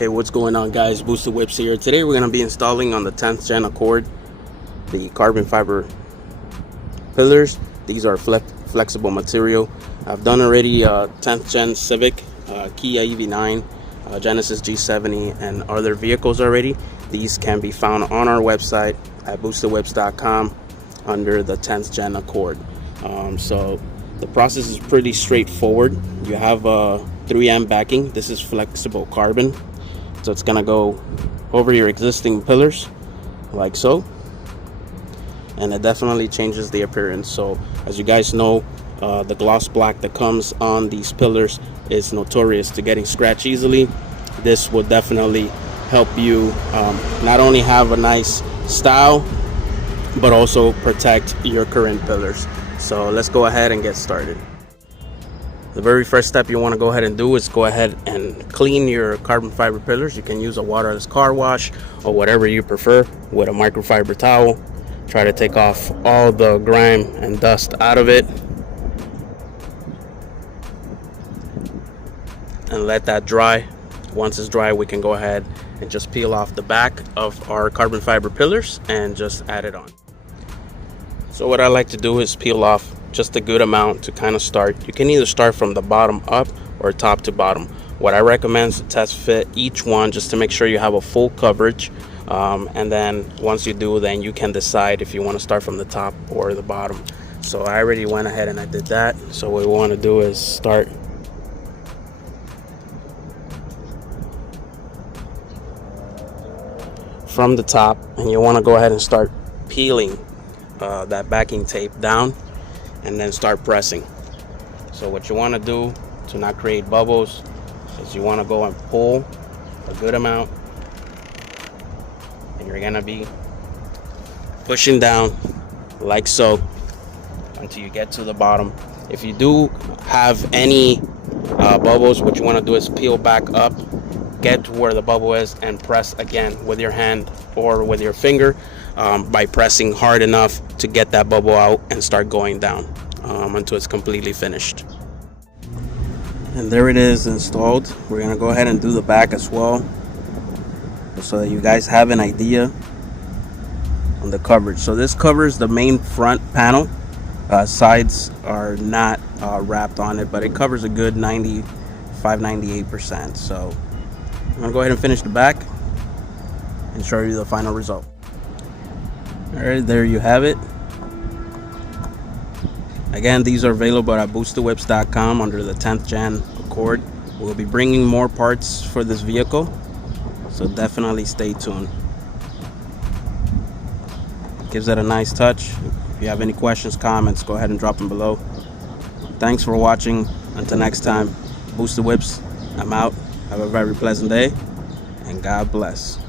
Hey, what's going on, guys? Boosted Whips here. Today we're going to be installing on the 10th gen Accord the carbon fiber pillars. These are flexible material. I've done already 10th gen Civic, Kia EV9, Genesis G70, and other vehicles already. These can be found on our website at boostedwhips.com under the 10th gen Accord. So the process is pretty straightforward. You have a 3M backing. This is flexible carbon. So it's gonna go over your existing pillars like so, and it definitely changes the appearance. So as you guys know, the gloss black that comes on these pillars is notorious to getting scratched easily. This will definitely help you not only have a nice style, but also protect your current pillars. So let's go ahead and get started. The very first step you want to go ahead and do is go ahead and clean your carbon fiber pillars. You can use a waterless car wash or whatever you prefer with a microfiber towel. Try to take off all the grime and dust out of it and let that dry. Once it's dry, we can go ahead and just peel off the back of our carbon fiber pillars and just add it on. So what I like to do is peel off just a good amount to kind of start. You can either start from the bottom up or top to bottom. What I recommend is to test fit each one just to make sure you have a full coverage, and then once you do, then you can decide if you want to start from the top or the bottom. So I already went ahead and I did that. So what we want to do is start from the top, and you want to go ahead and start peeling that backing tape down and then start pressing. So what you want to do to not create bubbles is you want to go and pull a good amount, and you're gonna be pushing down like so until you get to the bottom. If you do have any bubbles, what you want to do is peel back up, get to where the bubble is, and press again with your hand or with your finger by pressing hard enough to get that bubble out and start going down until it's completely finished. And there it is installed. We're gonna go ahead and do the back as well, so that you guys have an idea on the coverage. So this covers the main front panel. Sides are not wrapped on it, but it covers a good 95-98%. So I'm gonna go ahead and finish the back and show you the final result. All right, there you have it. Again, these are available at boostedwhips.com under the 10th gen Accord. We'll be bringing more parts for this vehicle, so definitely stay tuned. Gives it a nice touch. If you have any questions, comments, go ahead and drop them below. Thanks for watching. Until next time, Boosted Whips, I'm out. Have a very pleasant day, and God bless.